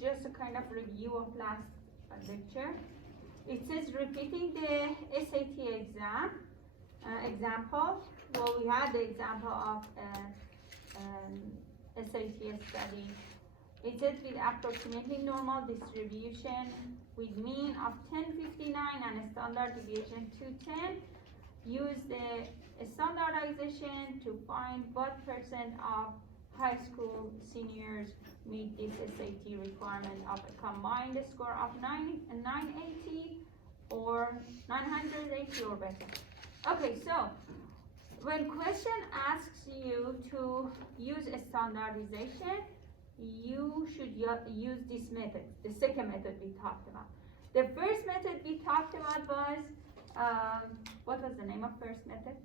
just a kind of review of last lecture. It says repeating the SAT exam example. Well, we had the example of SAT study. It says with approximately normal distribution with mean of 1059 and a standard deviation 210. Use the standardization to find what percent of high school seniors meet this SAT requirement of a combined score of 980 or 980 or better. Okay, so when question asks you to use a standardization, you should use this method, the second method we talked about. The first method we talked about was, what was the name of first method?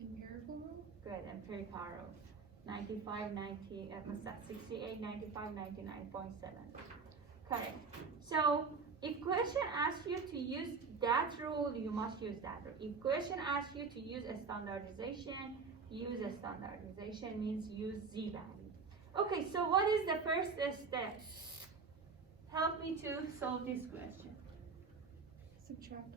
Empirical rule? Good, empirical rule. 95, 90, what's that? 68, 95, 99.7. Correct. So, if question asks you to use that rule, you must use that rule. If question asks you to use a standardization, use a standardization means use Z value. Okay, so what is the first step? Help me to solve this question. Subtract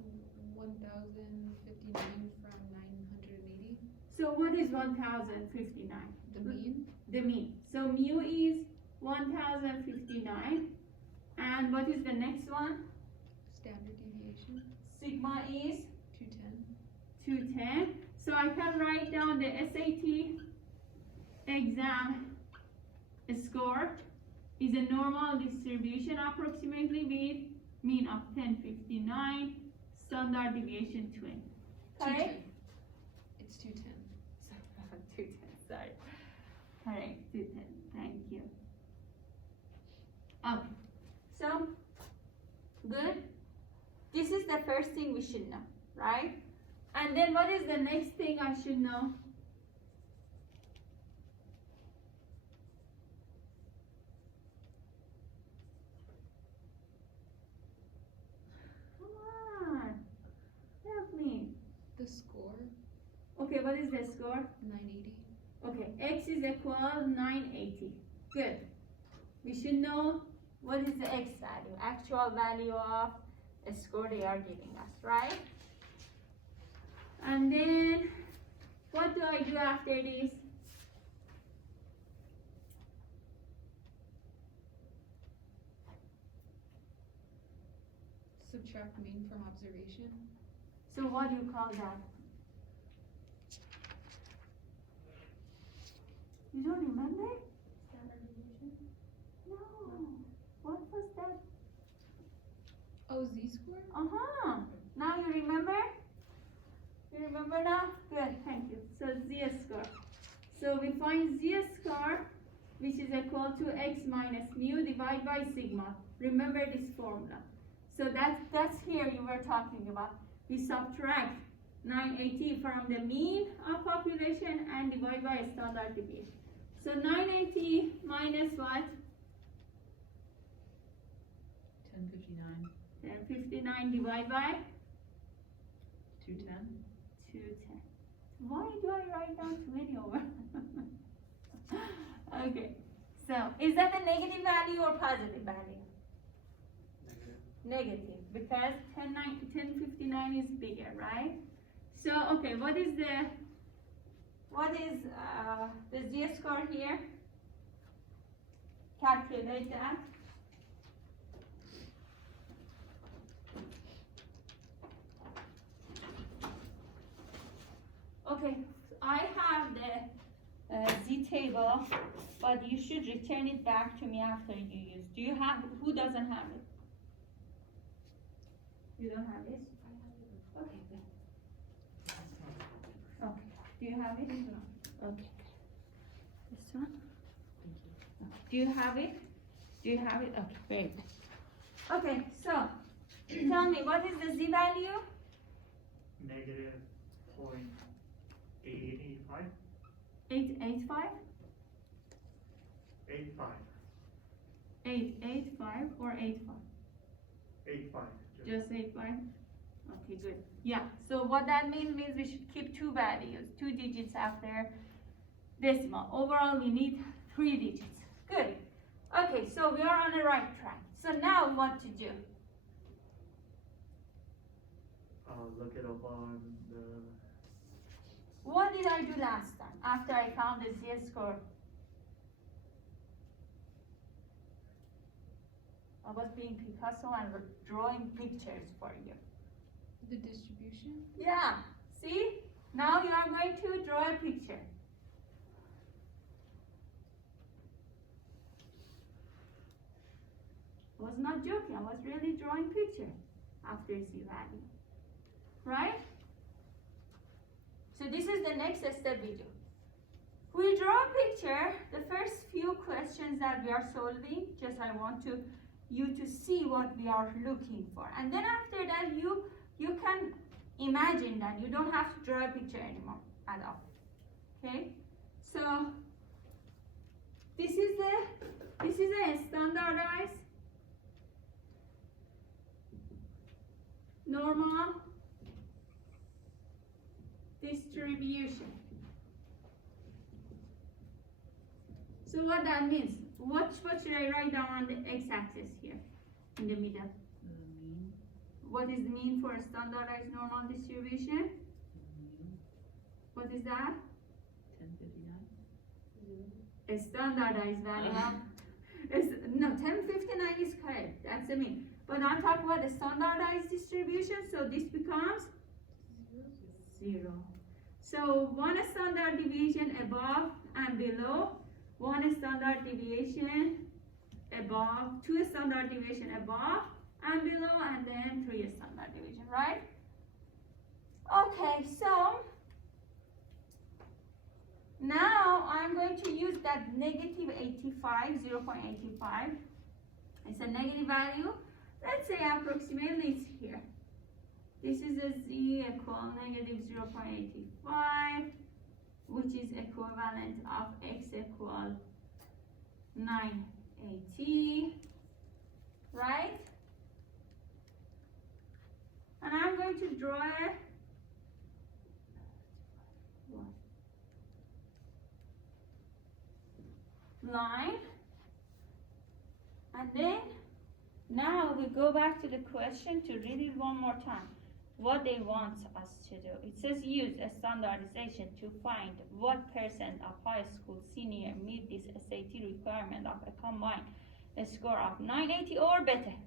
1059 from 980. So what is 1059? The mean? The mean. So mu is 1059. And what is the next one? Standard deviation. Sigma is 210. 210. So I can write down the SAT exam score is a normal distribution approximately with mean of 1059, standard deviation 20. Correct? 210. It's 210. 210, sorry. Correct, 210. Thank you. Okay. So, good. This is the first thing we should know, right? And then what is the next thing I should know? Come on, help me. The score? Okay, what is the score? 980. Okay, x is equal 980. Good. We should know what is the x value, actual value of a score they are giving us, right? And then, what do I do after this? Subtract mean from observation. So what do you call that? You don't remember? Standardization. No. What was that? Oh, z-score? Uh-huh. Now you remember? You remember now? Good, thank you. So z-score. So we find z-score, which is equal to x minus mu divided by sigma. Remember this formula. So that's here you were talking about. We subtract 980 from the mean of population and divide by a standard deviation. So 980 minus what? 1059. 1059 divided by 210. 210. Why do I write down 20 over? Okay. So is that a negative value or positive value? Negative, because 1059 is bigger, right? So okay, what is the z-score here? Calculate that. Okay, I have the z table, but you should return it back to me after you use. Do you have? Who doesn't have it? You don't have it? Okay, good. Okay. Do you have it? Okay. This one? Do you have it? Do you have it? Okay, very good. Okay, so tell me, what is the z value? Negative 0.885. 885? 85. 885 or 85? 85. Just 85? Okay, good. Yeah, so what that means we should keep two values, two digits after decimal. Overall, we need 3 digits. Good. Okay, so we are on the right track. So now what to do? Look it up on the, What did I do last time after I found the z-score? I was being Picasso and drawing pictures for you. The distribution? Yeah, see? Now you are going to draw a picture. I was not joking, I was really drawing picture after z-value. Right? So this is the next step we do. We draw a picture, the first few questions that we are solving, just I want you to see what we are looking for. And then after that, you can imagine that. You don't have to draw a picture anymore at all. Okay? So this is a standardized normal distribution. So what that means? What should I write down on the x-axis here in the middle? Mean. What is the mean for a standardized normal distribution? Mean. What is that? 1059. A standardized value. No, 1059 is correct. That's the mean. But I'm talking about a standardized distribution, so this becomes 0. So one standard deviation above and below, one standard deviation above, 2 standard deviation above and below, and then 3 standard deviation, right? Okay, so now I'm going to use that negative 85, 0.85. It's a negative value. Let's say approximately it's here. This is a z equal negative 0.85, which is equivalent of x equal 980, right? And I'm going to draw a line, and then now we go back to the question to read it one more time. What they want us to do. It says use a standardization to find what percent of high school senior meet this SAT requirement of a combined score of 980 or better.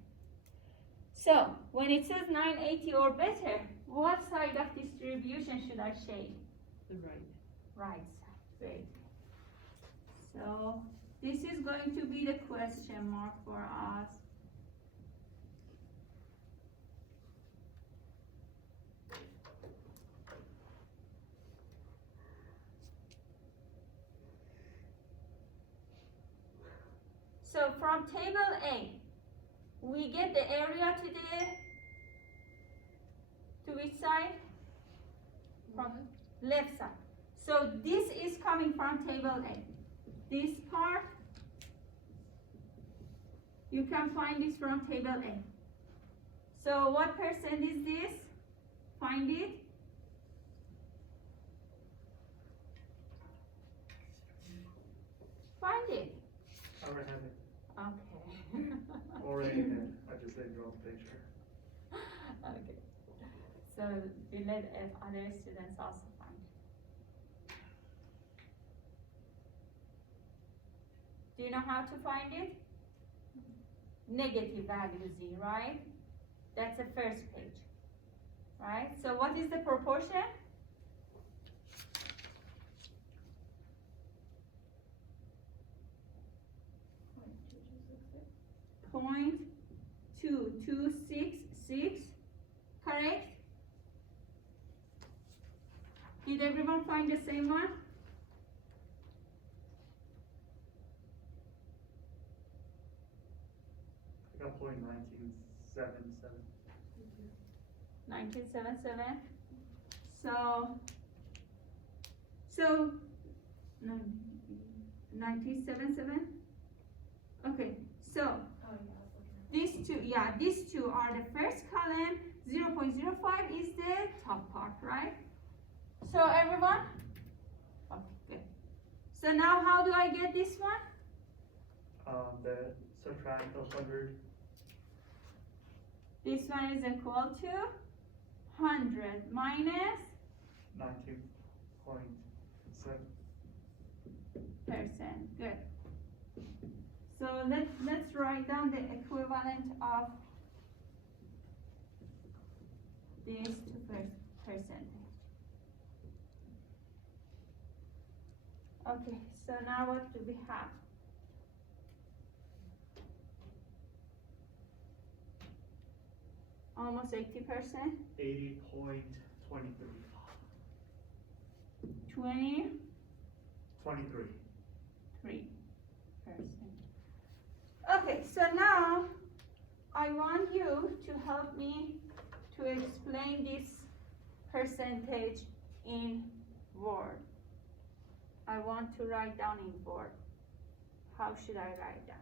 So when it says 980 or better, what side of distribution should I shade? The right. Right side. Very good. So this is going to be the question mark for us. So from table A, we get the area to which side? From left side. So this is coming from table A. This part, you can find this from table A. So what percent is this? Find it. Find it. I already have it. Okay. Already had. I just said draw the picture. Okay. So we let other students also find. Do you know how to find it? Negative value z, right? That's the first page, right? So what is the proportion? Point 2266, correct? Did everyone find the same one? I got point 1977. 1977. So, no, 1977. Okay, so these two are the first column. 0.05 is the top part, right? So everyone, okay, good. So now how do I get this one? The subtract 100, This one is equal to 100 minus 19.7. %. Good. So let's write down the equivalent of these two percentage. Okay, so now what do we have? Almost 80%, 80.23. 23%. 23. Okay, so now I want you to help me to explain this percentage in Word. I want to write down in Word. How should I write down?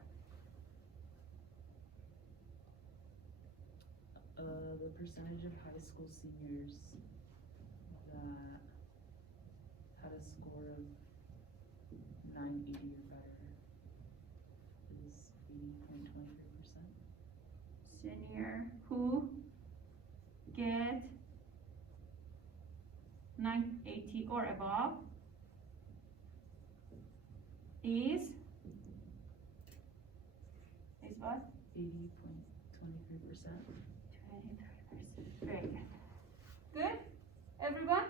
The percentage of high school seniors that had a score of 980 or better is 80.23%. Senior who get 980 or above is what? 80.23%. 23%. Very good. Good? Everyone?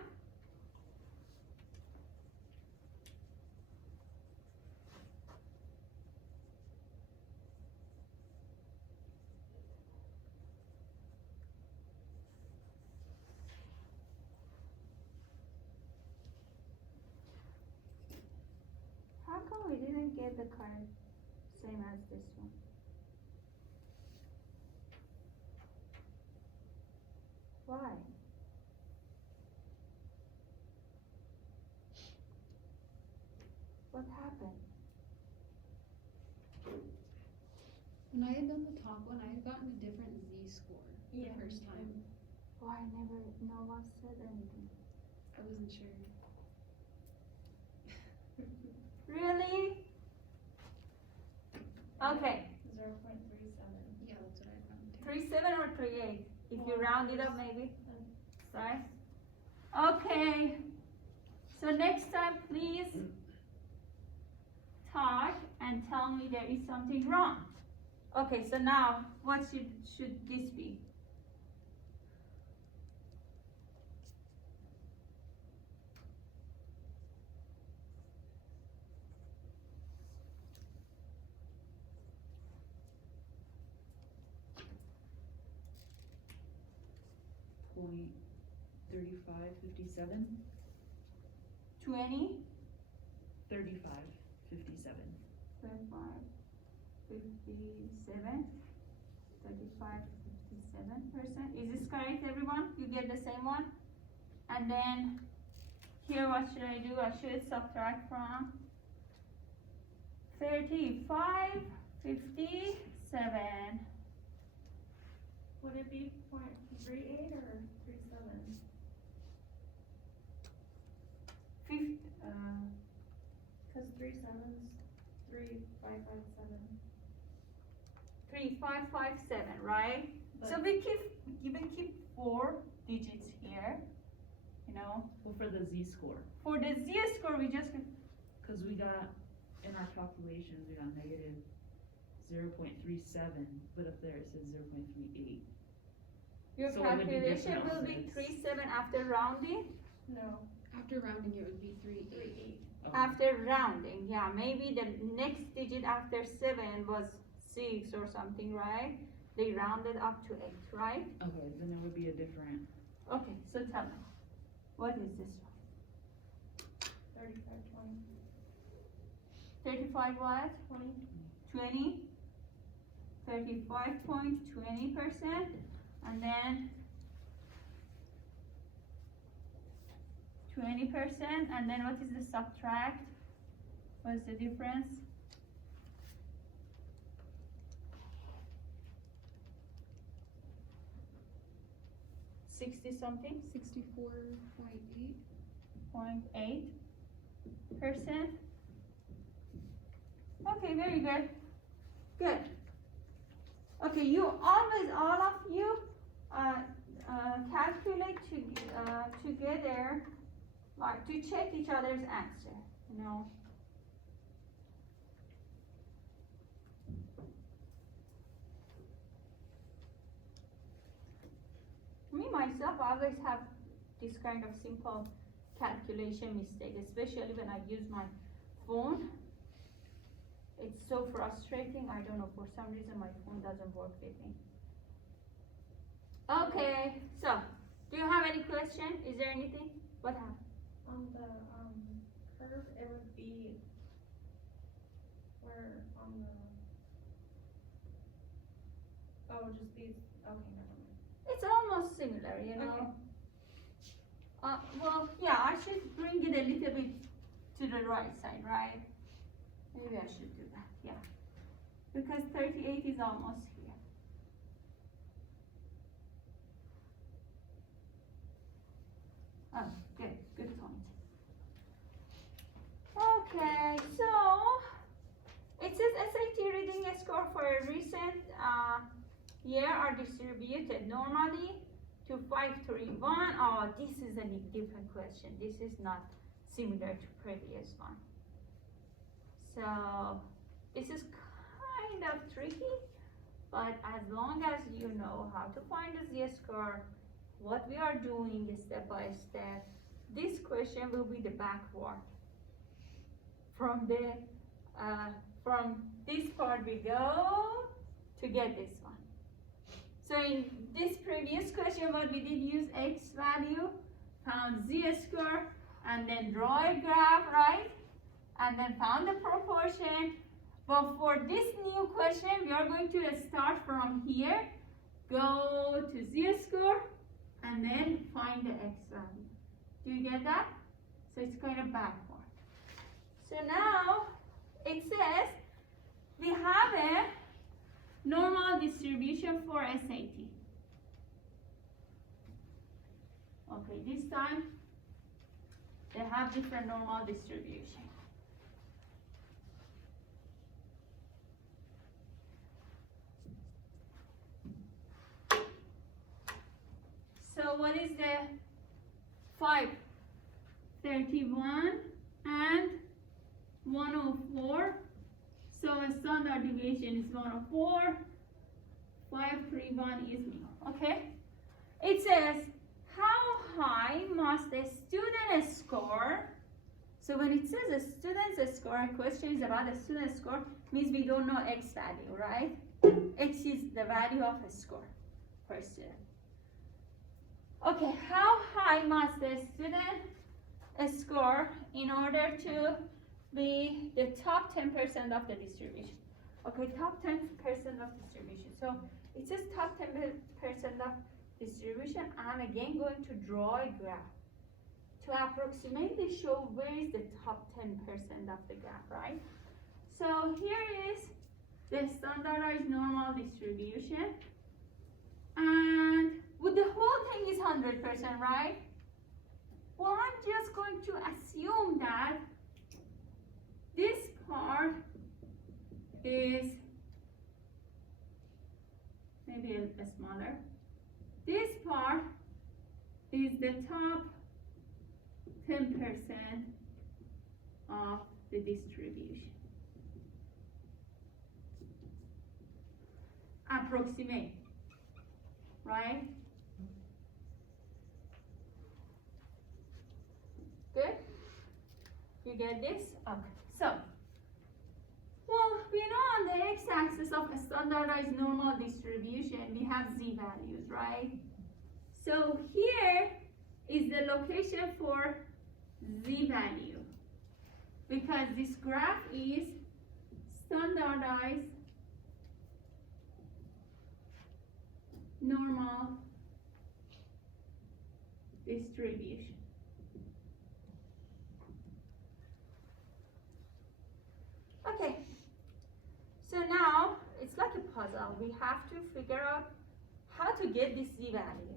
How come we didn't get the card same as this one? Why? What happened? When I had done the top one, I had gotten a different Z score the first time. Why no one said anything? I wasn't sure. Really? Okay, 0.37. Yeah, that's what I found too. 37 or 38? If you Well, round it up, maybe. Sorry. Okay. So next time, please talk and tell me there is something wrong. Okay. So now, what should this be? Point 3557. 20, 3557. 35, 57, 35, 57%. Is this correct, everyone? You get the same one? And then here, what should I do? I should subtract from 35, 57. Would it be 0.38 or 37? Because 37's 3557. 3557, right? So But- we keep 4 digits here, you know. Well, for the Z score, For the Z score, we just because we got, in our calculations, we got negative 0.37, but up there it says 0.38. your So it would be calculation different will on be this. 37 after rounding. No, After rounding, it would be 38. 38. Okay. After rounding, yeah, maybe the next digit after 7 was 6 or something, right? They rounded up to 8, right? Okay, then it would be a different. Okay, so tell me, what is this one? 3520. 35 what? 20. 20? 35.20%, and then 20%, and then what is the subtract? What's the difference? $60 something, 64.8. 0.8%. Okay, very good. Good. Okay, you always, all of you, calculate together, like to check each other's answer, you know. Me, myself, I always have this kind of simple calculation mistake, especially when I use my phone. It's so frustrating. I don't know, for some reason my phone doesn't work with me. Okay, so do you have any question? Is there anything? What happened? On the, curve, it would be where on the, oh, just these, okay, never mind. It's almost similar, you know. Okay. Well, yeah, I should bring it a little bit to the right side, right? Maybe I should do that, yeah. Because 38 is almost here. Oh, good point. Okay, so it says SAT reading score for a recent year are distributed normally to 531. Oh, this is a different question. This is not similar to previous one. So this is kind of tricky, but as long as you know how to find the z-score, what we are doing step by step, this question will be the backward. From this part we go to get this one. So in this previous question, what we did, use x value, found z-score, and then draw a graph, right? And then found the proportion. But for this new question, we are going to start from here, go to z-score, and then find the x value. Do you get that? So it's kind of backward. So now it says we have a normal distribution for SAT. Okay, this time they have different normal distribution. So what is the 531 and 104? So a standard deviation is 104, 531 is me, okay? It says, how high must a student score? So when it says a student's score, a question is about a student's score, means we don't know x value, right? X is the value of a score per student. Okay, how high must the student score in order to be the top 10% of the distribution? Okay, top 10% of distribution. So it says top 10% of distribution. I'm again going to draw a graph to approximately show where is the top 10% of the graph, right? So here is the standardized normal distribution, and with the whole thing is 100%, right? Well, I'm just going to assume that this part is maybe a smaller. This part is the top 10% of the distribution. Approximate, right? Good? You get this? Okay. So, well, we know on the x-axis of a standardized normal distribution, we have z values, right? So here is the location for z value, because this graph is standardized normal distribution. Okay, so now it's like a puzzle. We have to figure out how to get this z value.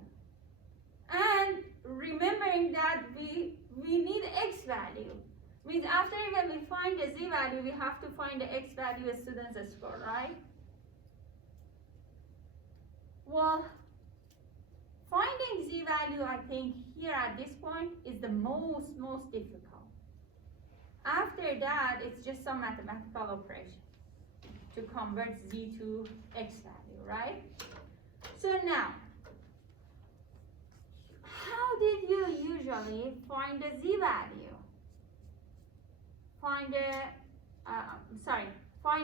And remembering that we need x value, With after when we find the z value, we have to find the x value student's score, right? Well, finding z value, I think here at this point is the most difficult. After that, it's just some mathematical operation to convert z to x value, right? So now, how did you usually find the z value? Find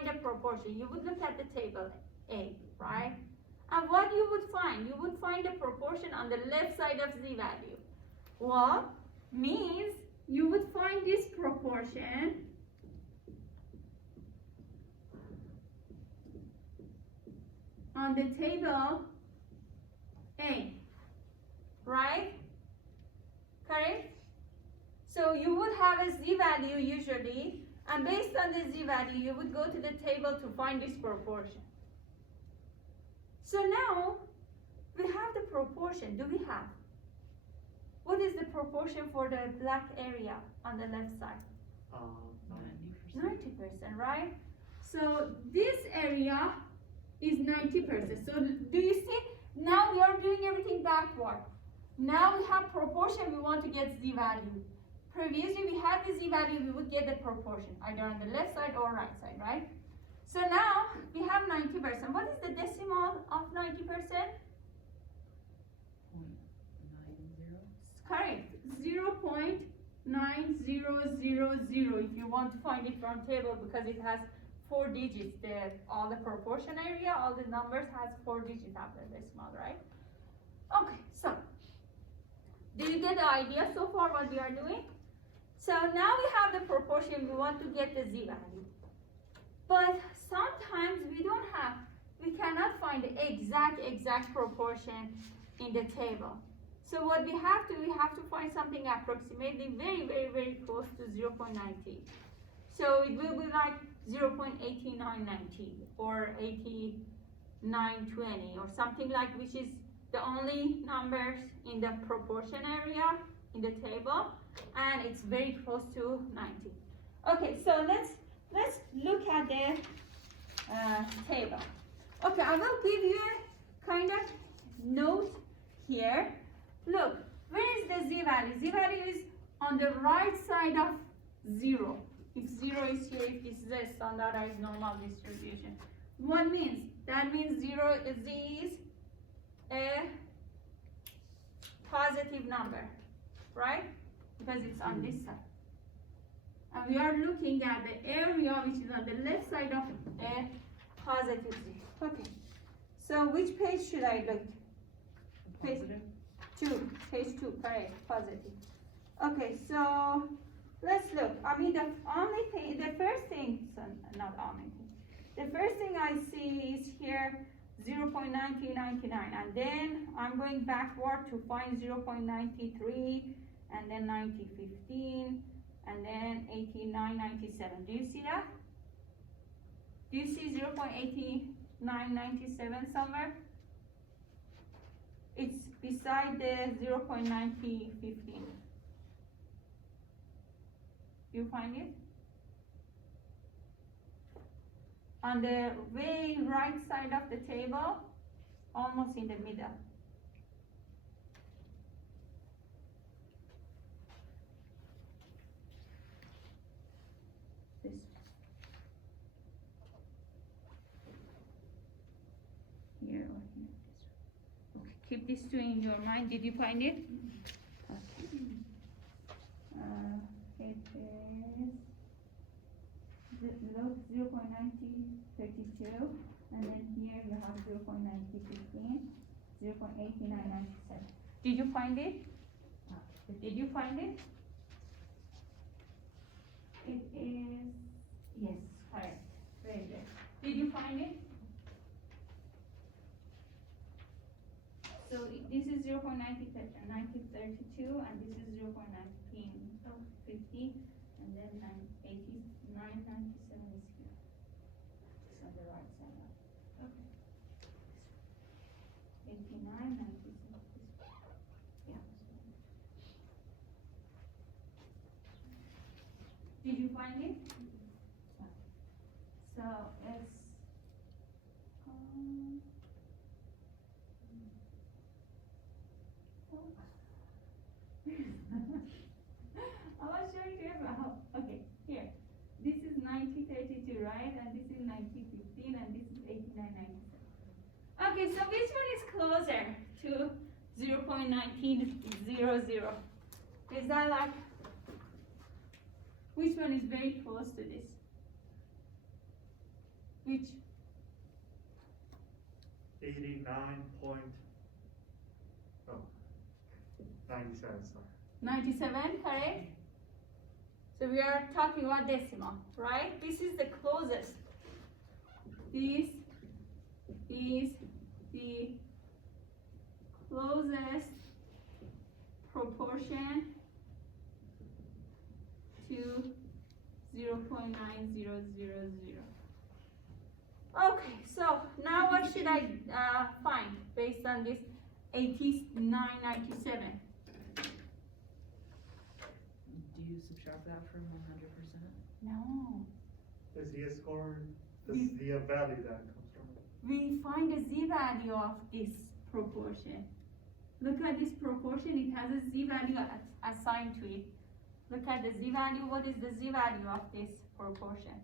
the proportion. You would look at the table A, right? And what you would find? You would find the proportion on the left side of z value. Well, means you would find this proportion on the table A, right? Correct? So you would have a z value usually, and based on the z value, you would go to the table to find this proportion. So now, we have the proportion. Do we have? What is the proportion for the black area on the left side? 90%, right? So this area is 90%. So do you see? Now we are doing everything backward. Now we have proportion, we want to get z value. Previously we had the z value, we would get the proportion, either on the left side or right side, right? So now we have 90%. What is the decimal of 90%? Correct. 0.9000 if you want to find it from table, because it has 4 digits. All the proportion area, all the numbers has 4 digits after decimal, right? Okay, so do you get the idea so far what we are doing? So now we have the proportion, we want to get the z value. But sometimes we cannot find the exact proportion in the table. So what we have to find something approximately very close to 0.90. So it will be like 0.8990 or 8920 or something like, which is the only numbers in the proportion area in the table, and it's very close to 90. Okay, so let's look at the table. Okay, I will give you a kind of note here. Look, where is the z value? Z value is on the right side of 0. If 0 is here, if this is a standardized normal distribution. What means? That means z is a positive number, right? Because it's on this side. And we are looking at the area which is on the left side of a positive z. Okay. So which page should I look? Page 2. Page 2, correct, positive. Okay, so let's look. I mean, the first thing I see is here 0.9099, and then I'm going backward to find 0.93, and then 9015, and then 8997. Do you see that? Do you see 0.8997 somewhere? It's beside the 0.9015. You find it? On the way right side of the table, almost in the middle. This. Here or here. Okay, keep these two in your mind. Did you find it? Okay. It is look 0.9032, and then here you have 0.9015, 0.8997. Did you find it? Did you find it? It is, yes, correct. Very good. Did you find it? So this is 0.9032, and this is 0.1950, and then 8997 is here. It's on the right side. Okay. 8997. Yeah. find it? So it's I was showing you about, okay, here. This is 9032, right? And this is 9015, and this is 8997. Okay, so which one is closer to 0.1900? Is that like, which one is very close to this? Which? 97, sorry. 97, correct? So we are talking about decimal, right? This is the closest. This is the closest proportion to 0.9000. Okay, so now what should I find based on this 8997? Do you subtract that from 100%? No. The z-score, this is the value that comes from it. We find the z-value of this proportion. Look at this proportion, it has a z-value assigned to it. Look at the z-value, what is the z-value of this proportion?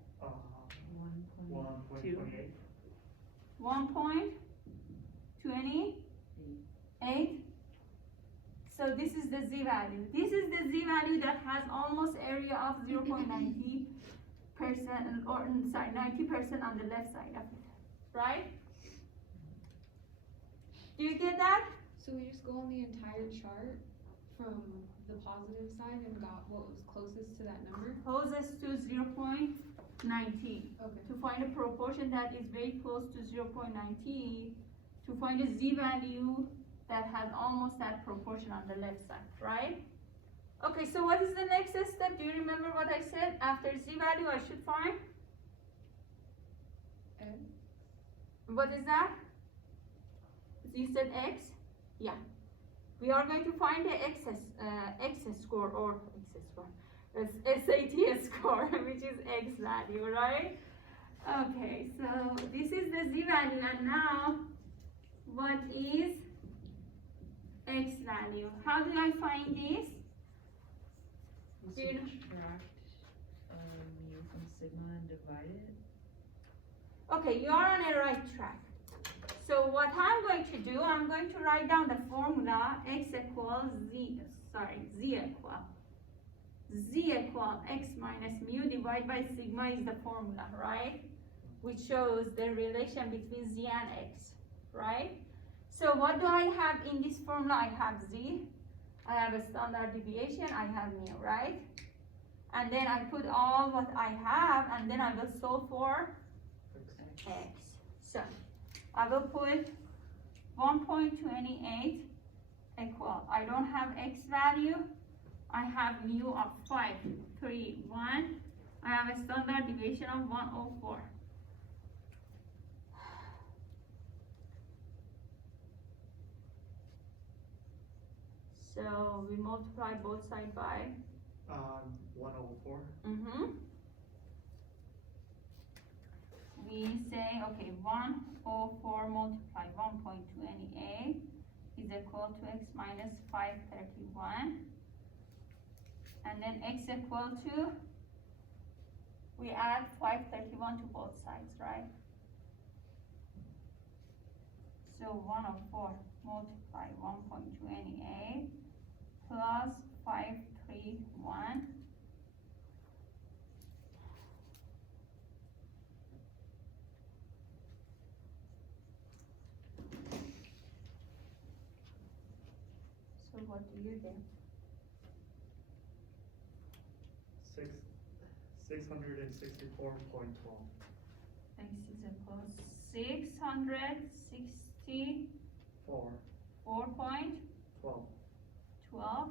1.28. 1.28. So this is the z-value. This is the z-value that has almost area of 0.90%, or sorry, 90% on the left side of it, right? Do you get that? So we just go on the entire chart from the positive side and got what was closest to that number? Closest to 0.90. Okay. To find a proportion that is very close to 0.90, to find a z-value that has almost that proportion on the left side, right? Okay, so what is the next step? Do you remember what I said? After z-value, I should find? X. What is that? You said x? Yeah. We are going to find the x score, or SAT score, which is x value, right? Okay, so this is the z-value, and now what is x value? How do I find this? You Do you know? subtract mu from sigma and divide it. Okay, you are on a right track. So what I'm going to do, I'm going to write down the formula x equals z equal x minus mu divided by sigma is the formula, right? Which shows the relation between z and x, right? So what do I have in this formula? I have z, I have a standard deviation, I have mu, right? And then I put all what I have, and then I will solve for x. So I will put 1.28 equal, I don't have x value, I have mu of 531, I have a standard deviation of 104. So we multiply both sides by 104. We say, okay, 104 multiplied 1.28 is equal to x minus 531. And then x equal to, we add 531 to both sides, right? So 104 multiply 1.28 plus 531. So what do you do? 664.12. X is equal to 664.12. 12.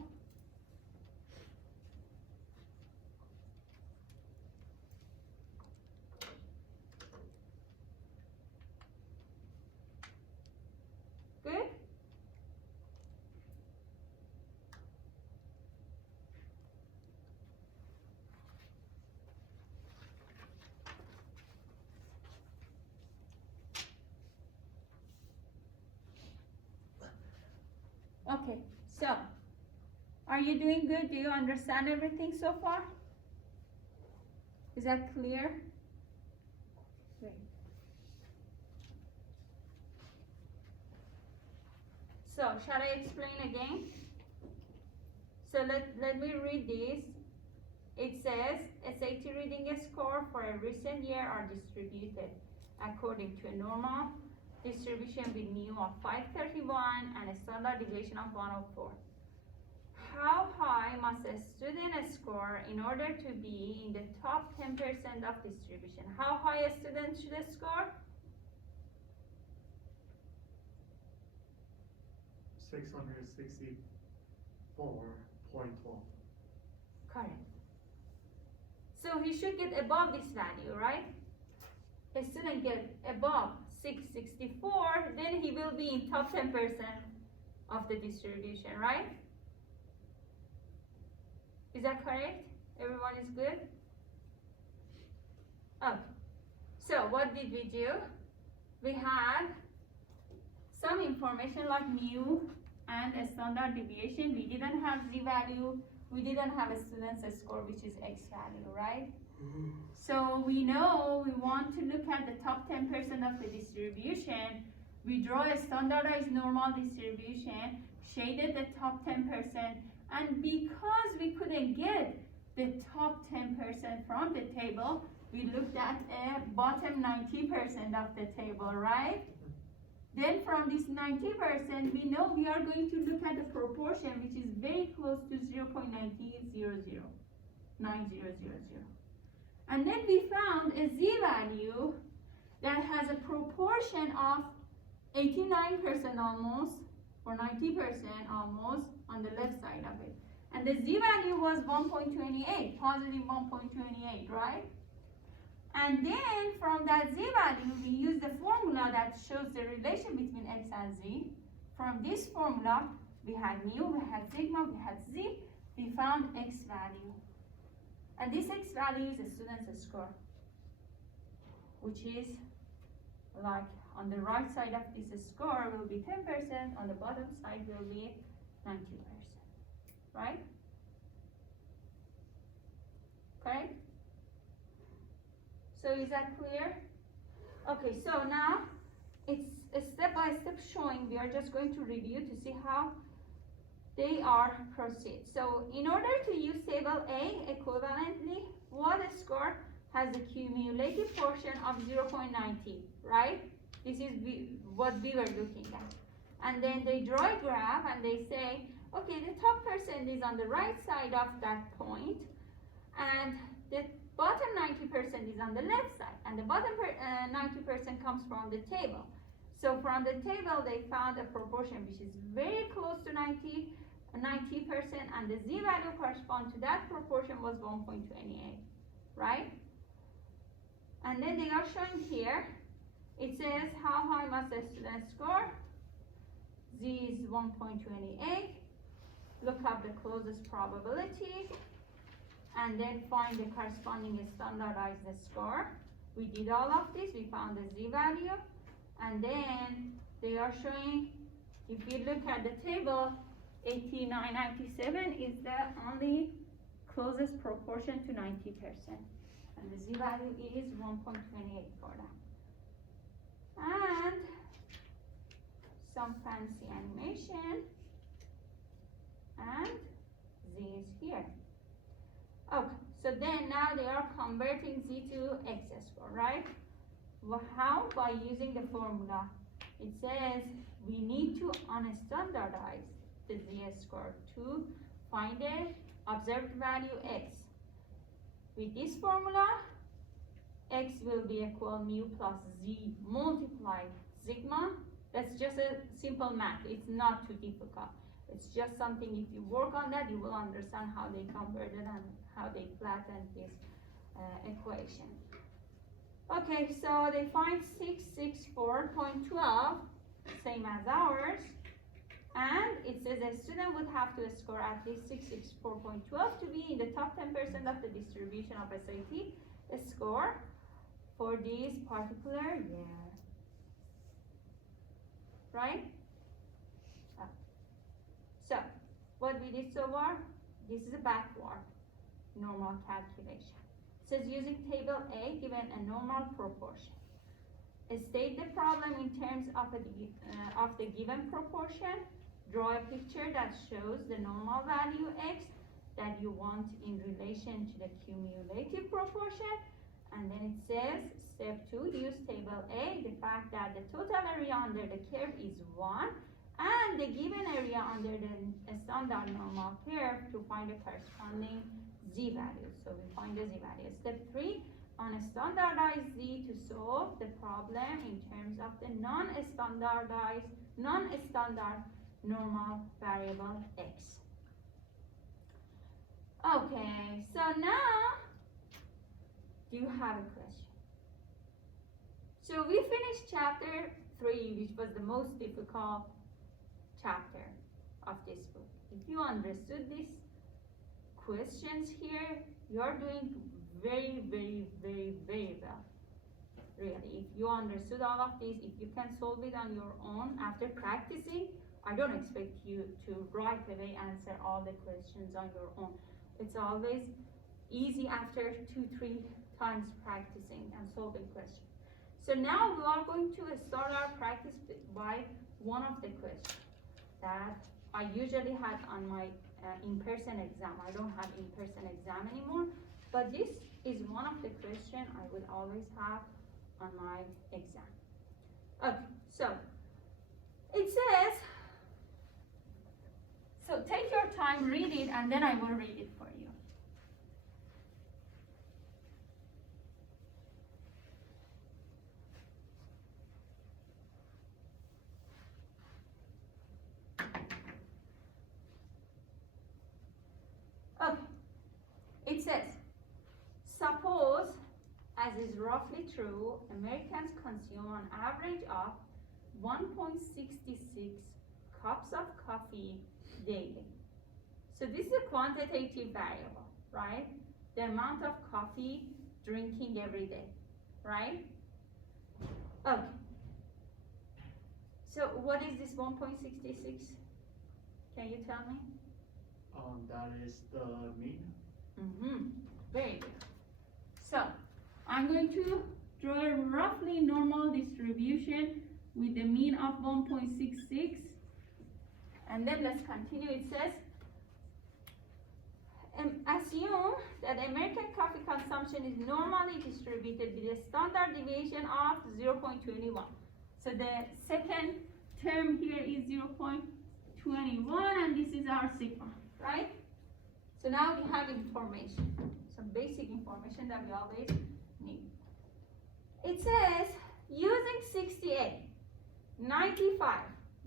Good? So, are you doing good? Do you understand everything so far? Is that clear? Great. So, shall I explain again? So, let me read this. It says, SAT reading score for a recent year are distributed according to a normal distribution with mu of 531 and a standard deviation of 104. How high must a student score in order to be in the top 10% of distribution? How high a student should score? 664.12. Correct. So he should get above this value, right? A student get above 664, then he will be in top 10% of the distribution, right? Is that correct? Everyone is good? Okay. So what did we do? We had some information like mu and a standard deviation. We didn't have z-value. We didn't have a student's score, which is x value, right? So we know we want to look at the top 10% of the distribution. We draw a standardized normal distribution, shaded the top 10%, and because we couldn't get the top 10% from the table, we looked at a bottom 90% of the table, right? Then from this 90%, we know we are going to look at the proportion, which is very close to 0.900. And then we found a z-value that has a proportion of 89% almost, or 90% almost, on the left side of it. And the z-value was 1.28, positive 1.28, right? And then from that z-value, we use the formula that shows the relation between x and z. From this formula, we had mu, we had sigma, we had z. We found x value. And this x value is a student's score, which is like on the right side of this score will be 10%, on the bottom side will be 90%, right? Correct? So is that clear? Okay, so now it's a step-by-step showing. We are just going to review to see how they are proceed. So in order to use table A equivalently, what score has a cumulative portion of 0.90, right? This is what we were looking at. And then they draw a graph and they say, okay, the top percent is on the right side of that point, and the bottom 90% is on the left side, and the bottom 90% comes from the table. So from the table, they found a proportion which is very close to 90%, and the z-value correspond to that proportion was 1.28, right? And then they are showing here, it says how high must a student score? Z is 1.28. Look up the closest probability, and then find the corresponding standardized score. We did all of this, we found the z-value, and then they are showing, if you look at the table, 89.97 is the only closest proportion to 90%, and the z-value is 1.28 for that. And some fancy animation, and z is here. Okay, so then now they are converting z to x score, right? Well, how? By using the formula. It says we need to unstandardize the z score to find the observed value x. With this formula, x will be equal mu plus z multiplied sigma. That's just a simple math. It's not too difficult. It's just something, if you work on that, you will understand how they converted and how they flattened this equation. Okay, so they find 664.12, same as ours, and it says a student would have to score at least 664.12 to be in the top 10% of the distribution of SAT score for this particular year, right? So what we did so far? This is a backward normal calculation. It says using table A given a normal proportion. State the problem in terms of the given proportion. Draw a picture that shows the normal value x that you want in relation to the cumulative proportion. And then it says, step 2, use table A, the fact that the total area under the curve is 1 and the given area under the standard normal curve to find the corresponding z value. So we find the z value. Step 3, on a standardized z to solve the problem in terms of the non-standard normal variable x. Okay, so now do you have a question? So we finished chapter 3, which was the most difficult chapter of this book. If you understood these questions here, you're doing very, very, very, very well. Really, if you understood all of this, if you can solve it on your own after practicing, I don't expect you to right away answer all the questions on your own. It's always easy after 2-3 times practicing and solving questions. So now we are going to start our practice by one of the questions that I usually had on my in-person exam. I don't have in-person exam anymore, but this is one of the questions I would always have on my exam. Okay, so it says, so take your time, read it, and then I will read it for you. Okay, it says, suppose, as is roughly true, Americans consume an average of 1.66 cups of coffee daily. So this is a quantitative variable, right? The amount of coffee drinking every day, right? Okay. So what is this 1.66? Can you tell me? That is the mean. Very good. So I'm going to draw a roughly normal distribution with the mean of 1.66. And then let's continue. It says, assume that American coffee consumption is normally distributed with a standard deviation of 0.21. So the second term here is 0.21, and this is our sigma, right? So now we have information, some basic information that we always need. It says, using 68, 95,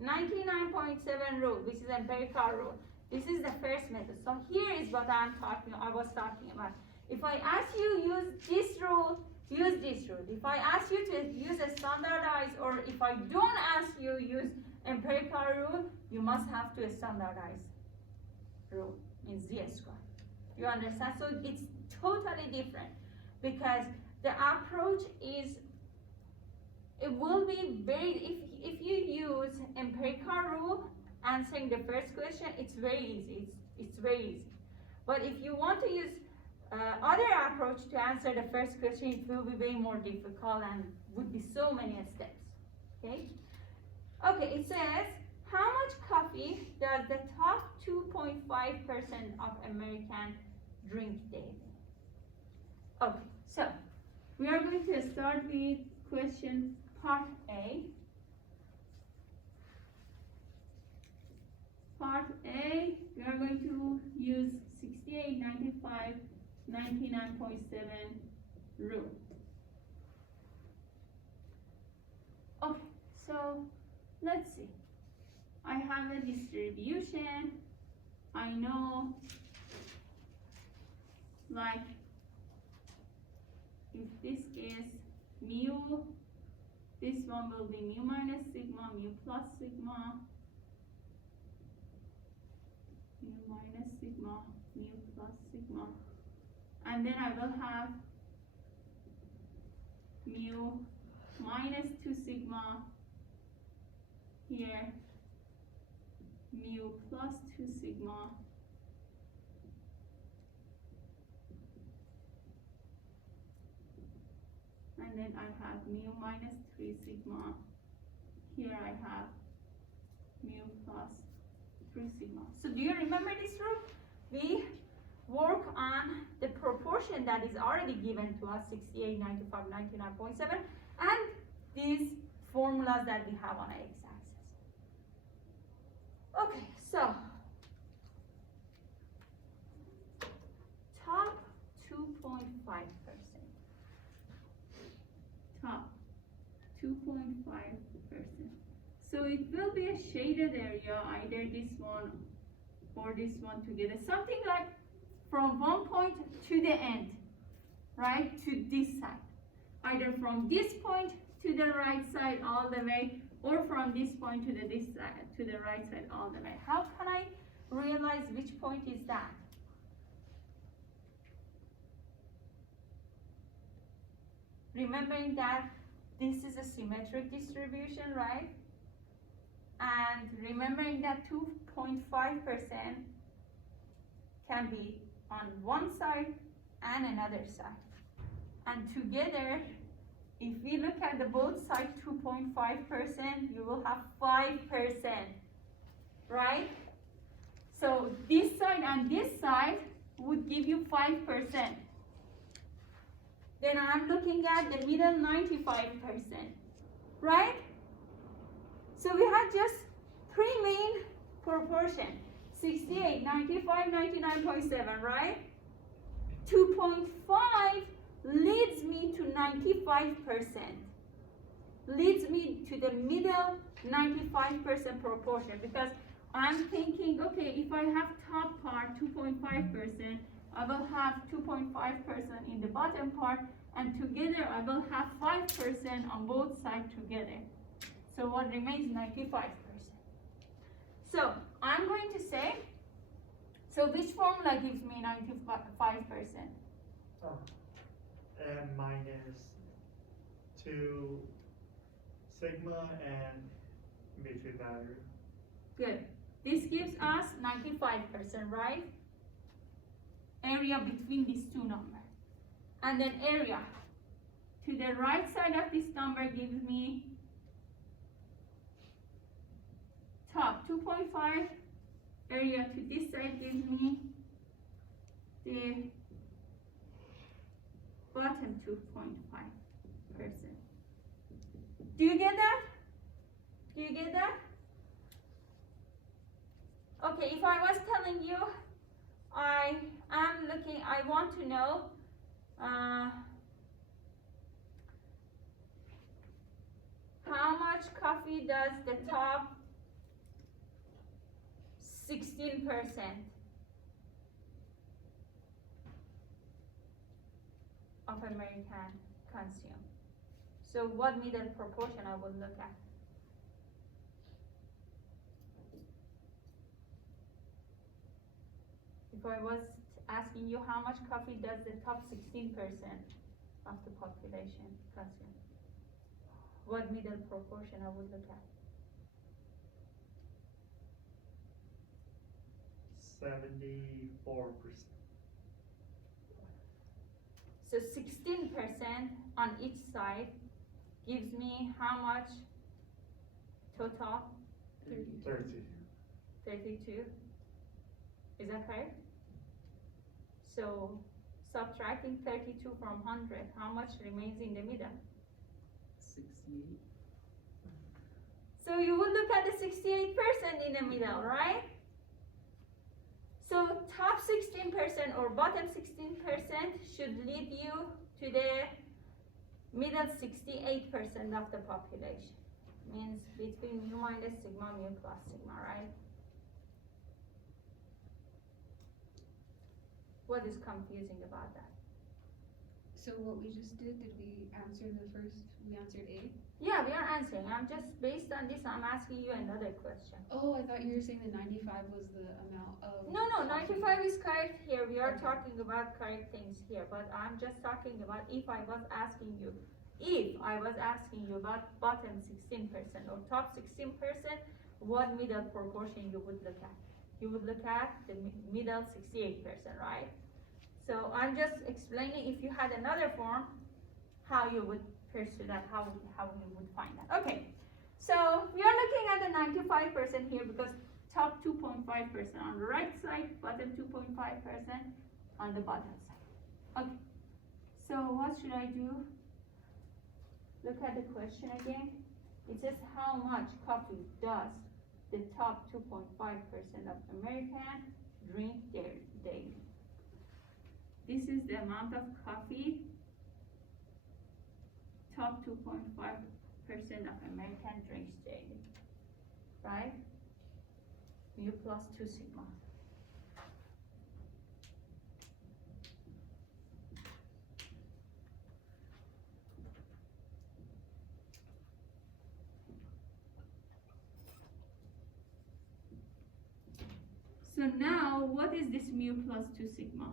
99.7 rule, which is empirical rule. This is the first method. So here is what I was talking about. If I ask you use this rule, use this rule. If I ask you to use a standardized, or if I don't ask you use empirical rule, you must have to standardize rule, means z squared. You understand? So it's totally different because the approach is, it will be very, if you use empirical rule answering the first question, it's very easy. It's very easy. But if you want to use other approach to answer the first question, it will be way more difficult and would be so many steps. Okay? Okay, it says, how much coffee does the top 2.5% of Americans drink daily? Okay, so we are going to start with question part A. Part A, we are going to use 68, 95, 99.7 rule. Okay, so let's see. I have a distribution. I know, like, if this is mu, this one will be mu minus sigma, mu plus sigma, mu minus sigma, mu plus sigma, and then I will have mu minus 2 sigma here, mu plus 2 sigma and then I have mu minus 3 sigma. Here I have mu plus 3 sigma. So do you remember this rule? We work on the proportion that is already given to us, 68, 95, 99.7, and these formulas that we have on x-axis. Okay, so top 2.5%. Top 2.5%. So it will be a shaded area, either this one or this one together. Something like from one point to the end, right, to this side. Either from this point to the right side all the way, or from this point to this side, to the right side all the way. How can I realize which point is that? Remembering that this is a symmetric distribution, right? And remembering that 2.5% can be on one side and another side. And together, if we look at the both sides 2.5%, you will have 5%, right? So this side and this side would give you 5%. Then I'm looking at the middle 95%, right? So we had just three main proportions, 68, 95, 99.7, right? 2.5 leads me to 95%, leads me to the middle 95% proportion, because I'm thinking, okay, if I have top part 2.5%, I will have 2.5% in the bottom part, and together I will have 5% on both sides together. So what remains? 95%. So I'm going to say, so which formula gives me 95%? M minus 2 sigma and between value. Good. This gives us 95%, right? Area between these two numbers. And then area to the right side of this number gives me top 2.5. Area to this side gives me the bottom 2.5%. Do you get that? Do you get that? Okay, if I was telling you, I want to know how much coffee does the top 16% of American consume. So what middle proportion I will look at? If I was asking you how much coffee does the top 16% of the population consume, what middle proportion I would look at? 74%. So 16% on each side gives me how much total? 30. 32. Is that correct? So subtracting 32 from 100, how much remains in the middle? 68. So you would look at the 68% in the middle, right? So top 16% or bottom 16% should lead you to the middle 68% of the population. Means between mu minus sigma, mu plus sigma, right? What is confusing about that? So what we just did we answer we answered A? Yeah, we are answering. I'm just, based on this, I'm asking you another question. Oh, I thought you were saying the 95 was the amount of. No, coffee. 95 is correct here. We are Okay. talking about correct things here, but I'm just talking about if I was asking you about bottom 16% or top 16%, what middle proportion you would look at? You would look at the middle 68%, right? So I'm just explaining if you had another form, how you would pursue that, how you would find that. Okay, so we are looking at the 95% here because top 2.5% on the right side, bottom 2.5% on the bottom side. Okay, so what should I do? Look at the question again. It says how much coffee does the top 2.5% of Americans drink daily? This is the amount of coffee top 2.5% of Americans drinks daily, right? Mu plus 2 sigma. So now, what is this mu plus 2 sigma?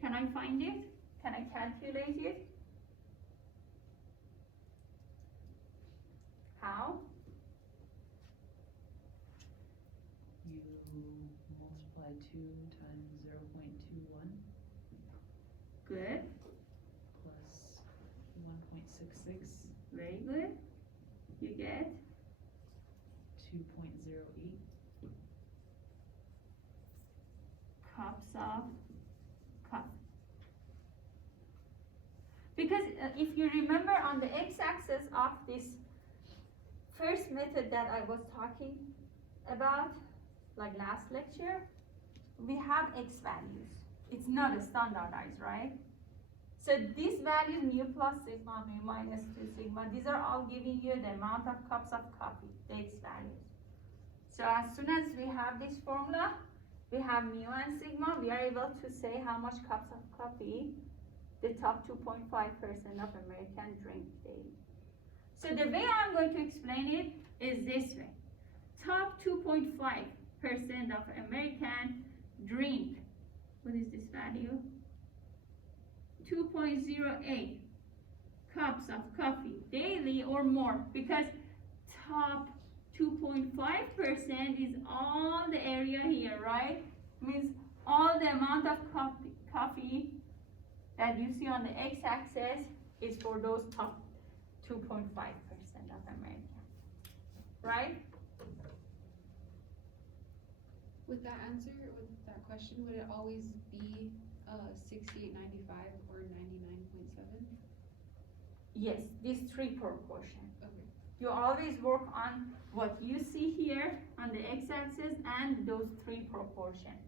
Can I find it? Can I calculate it? How? You multiply 2 times 0.21 Good, plus 1.66, very good. You get 2.08. cups of coffee. Because if you remember on the x-axis of this first method that I was talking about, like last lecture, we have x values. It's not a standardized, right? So these values, mu plus sigma, mu minus 2 sigma, these are all giving you the amount of cups of coffee, the x values. So as soon as we have this formula, we have mu and sigma, we are able to say how much cups of coffee the top 2.5% of Americans drink daily. So the way I'm going to explain it is this way. Top 2.5% of Americans drink, what is this value? 2.08 cups of coffee daily or more, because top 2.5% is all the area here, right? Means all the amount of coffee that you see on the x-axis is for those top 2.5% of Americans, right? With that answer, with that question, would it always be 68.95 or 99.7? Yes, these three proportions. Okay. You always work on what you see here on the x-axis and those three proportions.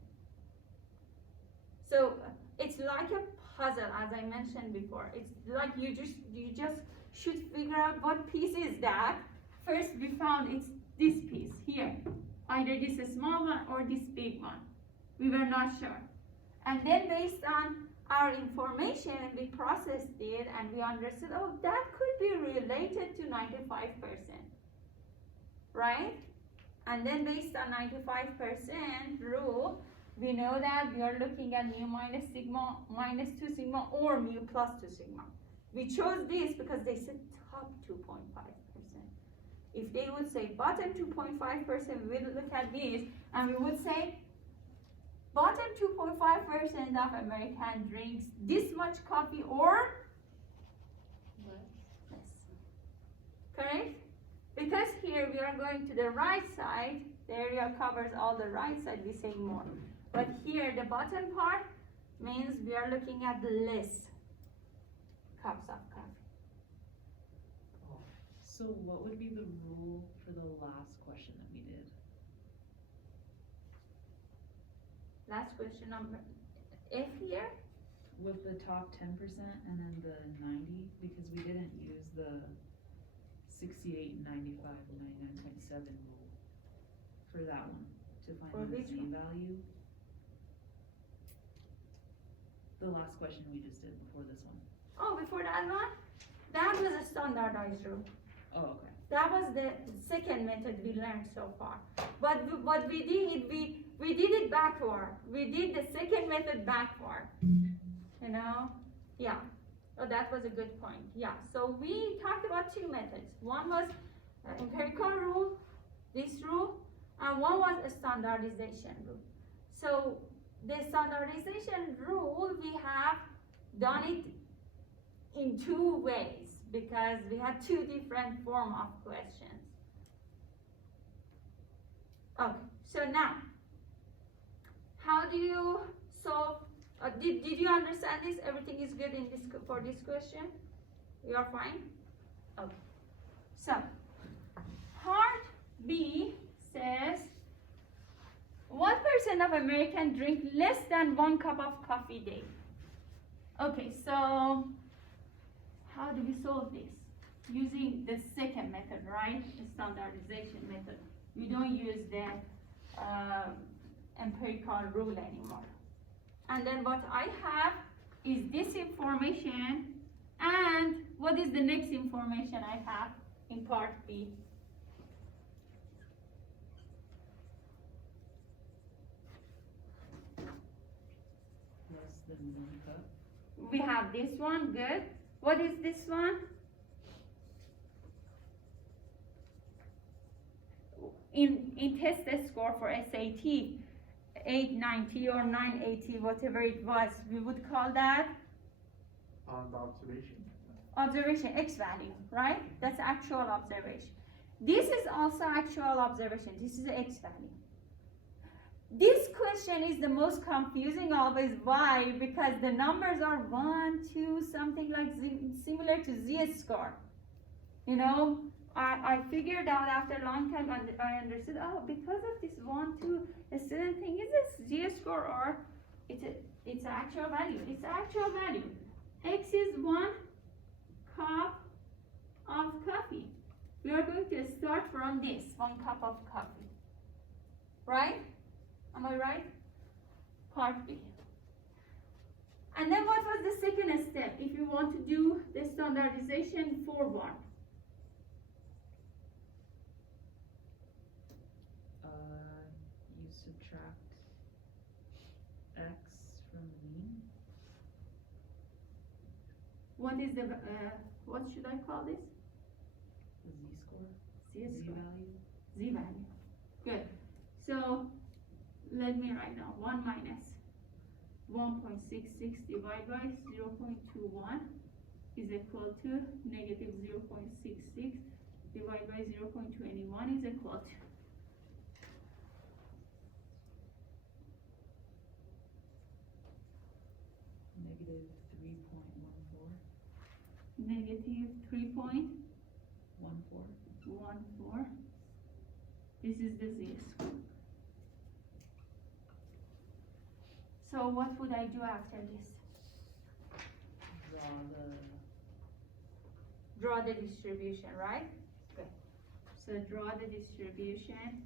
So it's like a puzzle, as I mentioned before. It's like you just should figure out what piece is that. First we found it's this piece here. Either this small one or this big one. We were not sure. And then based on our information, we processed it and we understood, oh, that could be related to 95%, right? And then based on 95% rule, we know that we are looking at mu minus sigma minus 2 sigma or mu plus 2 sigma. We chose this because they said top 2.5%. If they would say bottom 2.5%, we would look at this and we would say bottom 2.5% of American drinks this much coffee or less. Correct? Because here we are going to the right side, the area covers all the right side, we say more. But here the bottom part means we are looking at less cups of coffee. So what would be the rule for the last question that we did? Last question number F here. With the top 10% and then the 90, because we didn't use the 68, 95, and 99.7 rule for that one to For find the which Z one? value. The last question we just did before this one. Oh, before that one? That was a standardized rule. Oh, okay. That was the second method we learned so far. But what we did, we did it backward. We did the second method backward. You know? Yeah. Oh, that was a good point. Yeah. So we talked about two methods. One was empirical rule, this rule, and one was a standardization rule. So the standardization rule, we have done it in two ways because we had two different form of questions. Okay, so now, how do you solve, did you understand this? Everything is good in this for this question? You are fine? Okay. So, part B says, what % of Americans drink less than 1 cup of coffee daily? Okay, so how do we solve this? Using the second method, right? The standardization method. We don't use the empirical rule anymore. And then what I have is this information, and what is the next information I have in part B? Less than 1 cup. We have this one, good. What is this one? In test score for SAT, 890 or 980, whatever it was, we would call that On the observation. observation, X value, right? That's actual observation. This is also actual observation. This is X value. This question is the most confusing always. Why? Because the numbers are 1, 2, something like similar to Z-score. You know, I figured out after a long time, I understood, oh, because of this 1, 2, a student thing, is this Z-score or it's actual value. It's actual value. X is 1 cup of coffee. We are going to start from this, 1 cup of coffee. Right? Am I right? Part B. And then what was the second step if you want to do the standardization for one? You subtract x from the mean. What is the, what should I call this? The z-score. Z-score. Z-value. Z-value. Good. So, let me write now. 1 minus 1.66 divided by 0.21 is equal to negative 0.66 divided by 0.21 is equal to Negative 3.14. negative 3.14. 14. This is the z-score. So what would I do after this? Draw the distribution, right? Good. So draw the distribution.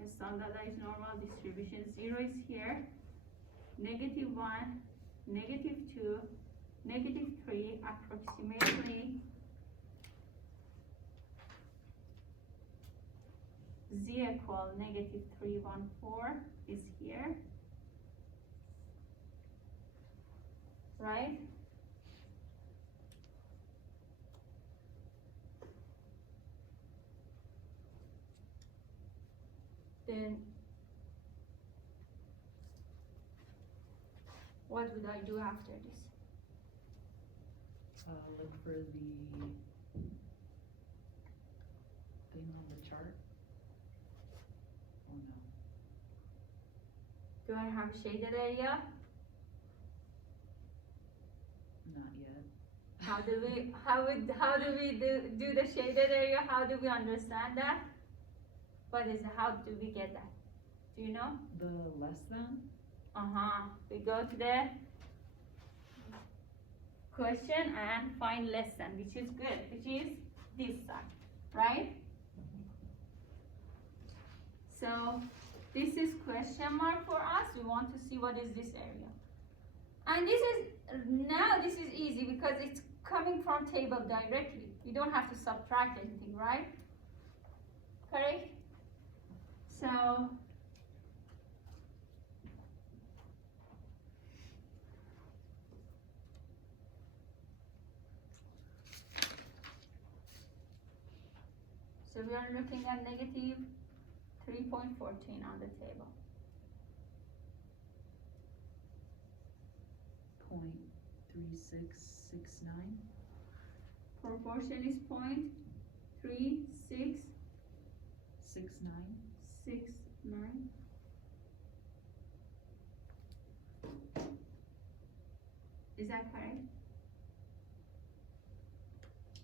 The standardized normal distribution. 0 is here. Negative 1, negative 2, negative 3, approximately z equal negative 314 is here, right? Then what would I do after this? Look for the thing on the chart. Oh no. Do I have a shaded area? Not yet. How do we do the shaded area? How do we understand that? What is, how do we get that? Do you know? The less than? We go to the question and find less than, which is good, which is this side, right? So this is question mark for us. We want to see what is this area. And this is easy because it's coming from table directly. We don't have to subtract anything, right? Correct? So So we are looking at negative 3.14 on the table. 0.3669. Proportion is 0.3669. 69. Is that correct?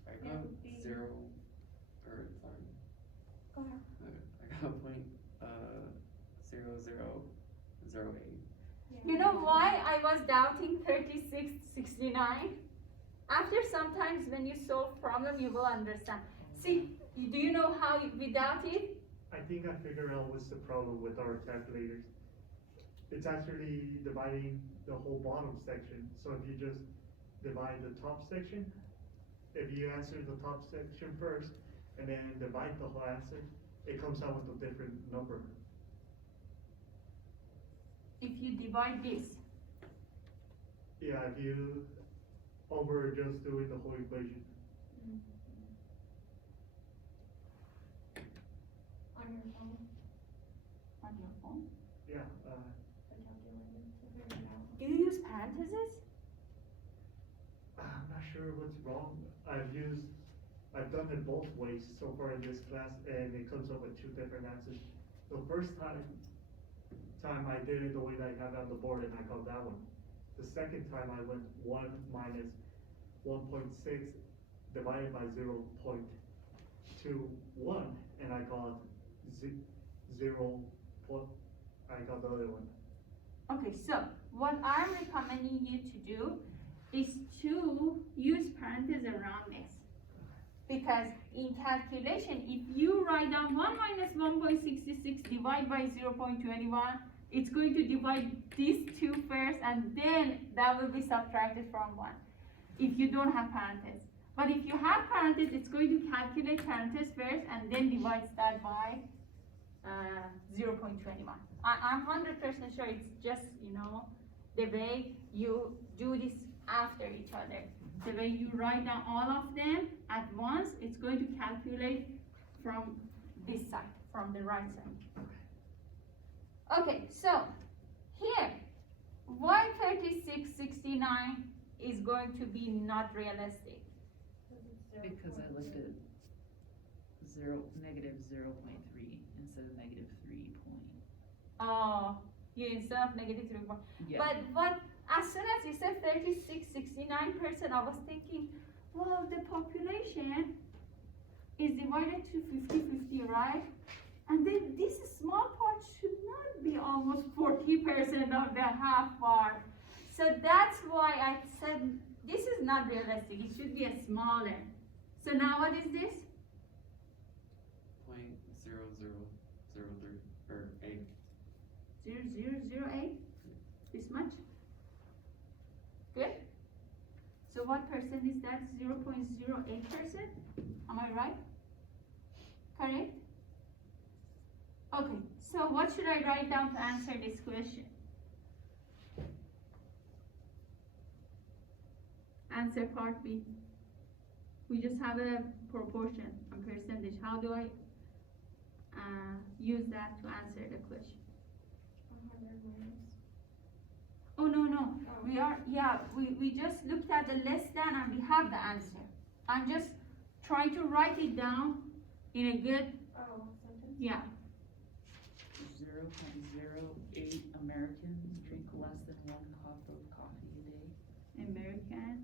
I It got would be- 0, or sorry, Go ahead. I got point, 0008. You know why I was doubting 3669? After sometimes when you solve problem, you will understand. See, do you know how we doubt it? I think I figured out what's the problem with our calculators. It's actually dividing the whole bottom section, so if you just divide the top section, if you answer the top section first, and then divide the whole answer, it comes out with a different number. If you divide this, Yeah, if you over just doing the whole equation. On your phone, on your phone, Yeah, the calculator to figure it out. do you use parentheses? I'm not sure what's wrong. I've done it both ways so far in this class, and it comes up with two different answers. The first time I did it the way that I have it on the board, and I got that one. The second time I went 1 minus 1.6 divided by 0.21, and I got I got the other one. Okay, so what I'm recommending you to do is to use parentheses around this. Because in calculation, if you write down 1 minus 1.66 divided by 0.21, it's going to divide these two first, and then that will be subtracted from 1, if you don't have parentheses. But if you have parentheses, it's going to calculate parentheses first, and then divides that by 0.21. I'm 100% sure it's just, the way you do this after each other. The way you write down all of them at once, it's going to calculate from this side, from the right side. Okay, so here, why 3669 is going to be not realistic? Because I looked at negative 0.3 instead of negative 3 point. Oh, you instead of negative 3 point. Yeah. But as soon as you said 69%, I was thinking, well, the population is divided to 50-50, right? And then this small part should not be almost 40% of the half part. So that's why I said this is not realistic. It should be a smaller. So now what is this? 0.0003, or 8. 0008? This much? Good? So what percent is that? 0.08%? Am I right? Correct? Okay, so what should I write down to answer this question? Answer part B. We just have a proportion, a percentage. How do I use that to answer the question? 100 minus. Oh, no. Oh. We just looked at the less than and we have the answer. I'm just trying to write it down in a good, Oh, sentence? yeah. 0.08 Americans drink less than 1 cup of coffee a day. American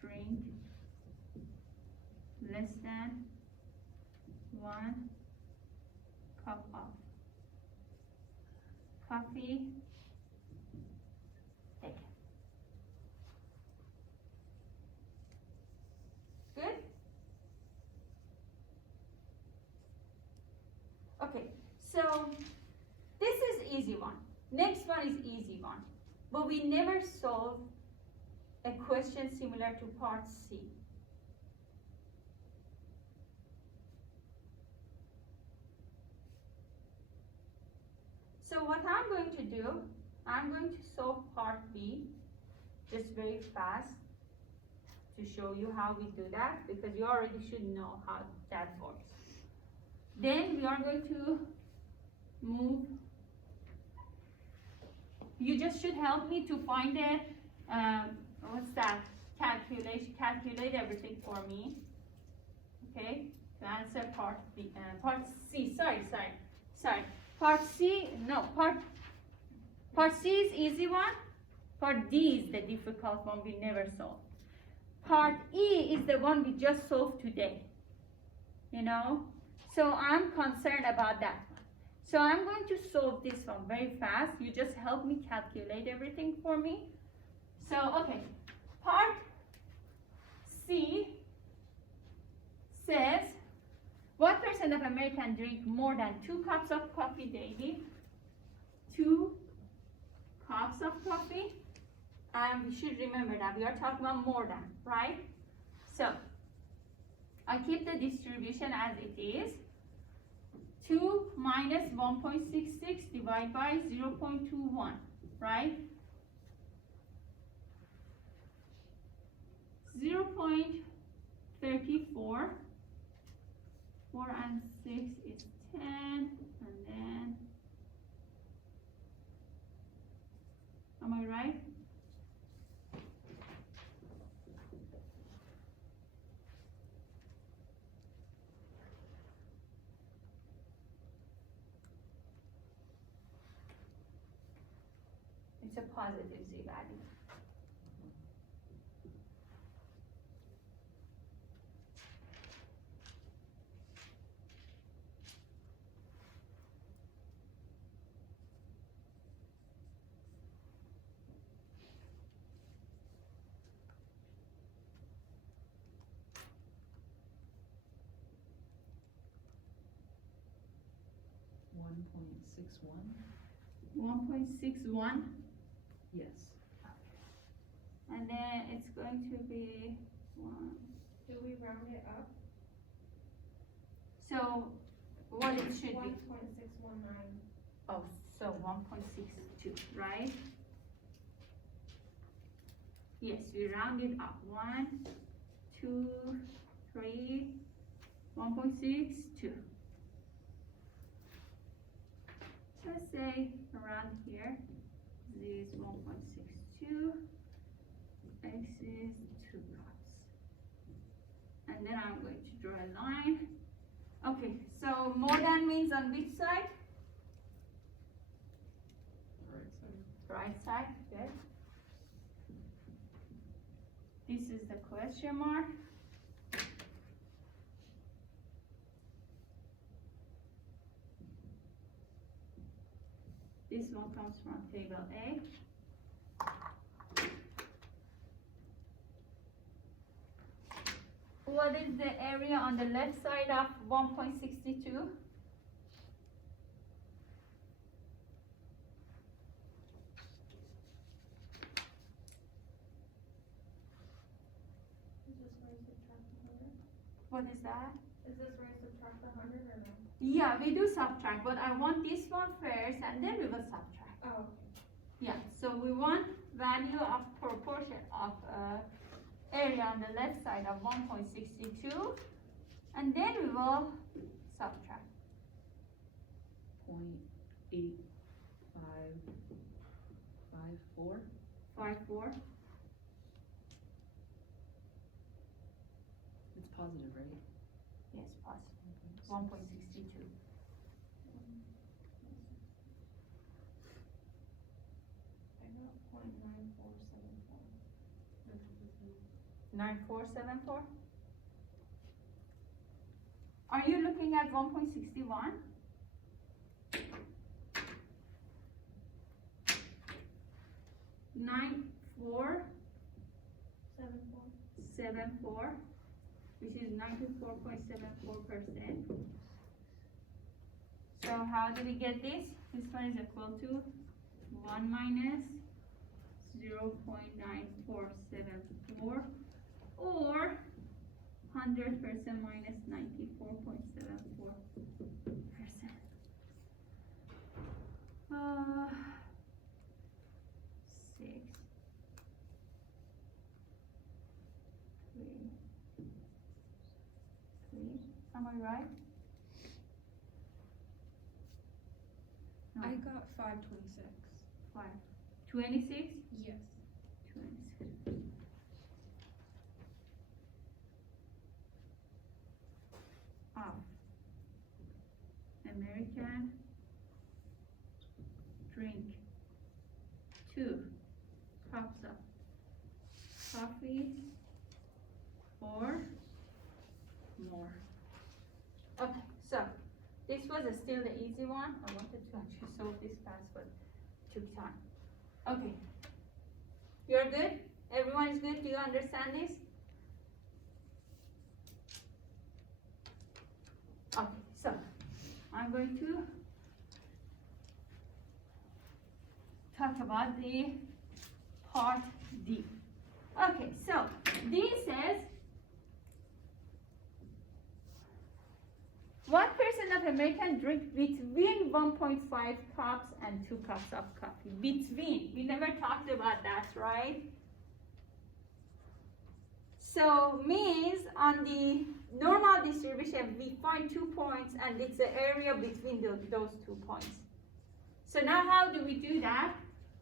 drink less than 1 cup of coffee a day. Good? Okay, so this is easy one. Next one is easy one. But we never solve a question similar to part C. So what I'm going to do, I'm going to solve part B just very fast. to show you how we do that, because you already should know how that works. Then we are going to move. You just should help me to find the, what's that, calculate everything for me, okay, to answer part B, part C, sorry, part C is easy one, part D is the difficult one we never solved. Part E is the one we just solved today, you know, so I'm concerned about that one. So I'm going to solve this one very fast. You just help me calculate everything for me. So, okay, part C says, what percent of Americans drink more than 2 cups of coffee daily? 2 cups of coffee. And we should remember that we are talking about more than, right? So, I keep the distribution as it is. 2 minus 1.66 divided by 0.21, right? 0.34, 4 and 6 is 10, and then, am I right? It's a positive Z value. One point six one, 1.61, yes. and then it's going to be 1. Do we round it up? So, what it should be? 1.619. Oh, so 1.62, right? Yes, we round it up. 1, 2, 3, 1.62. Let's say around here, Z is 1.62, X is 2 cups. And then I'm going to draw a line. Okay, so more than means on which side? Right side. Right side, good. This is the question mark. This one comes from table A. What is the area on the left side of 1.62? Is this where you subtract 100? What is that? Is this where you subtract 100 or no? Yeah, we do subtract, but I want this one first and then we will subtract. Oh, okay. Yeah, so we want value of proportion of area on the left side of 1.62, and then we will subtract. 0.8554. 54. It's positive, right? Yes, positive. 1.62. I got 0.9474. 9474. Are you looking at 1.61? Nine four 74. 74, which is 94.74%. So how do we get this? This one is equal to 1 minus 0.9474, or 100% minus 94.74%. 6. Am I right? No. I got 526. 26? Yes. 26. Of American drink 2 cups of coffee or more. Okay, so this was still the easy one. I wanted to actually solve this fast, but took time. Okay, you're good? Everyone is good? Do you understand this? Okay, so I'm going to talk about the part D. Okay, so D says 1% of Americans drink between 1.5 cups and 2 cups of coffee. Between. We never talked about that, right? So means on the normal distribution, we find 2 points and it's the area between those 2 points. So now how do we do that?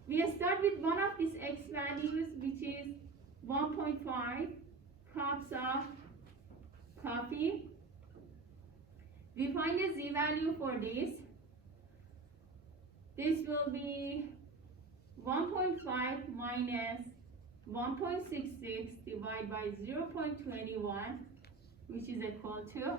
We start with one of these x values, which is 1.5 cups of coffee. We find a z value for this. This will be 1.5 minus 1.66 divided by 0.21, which is equal to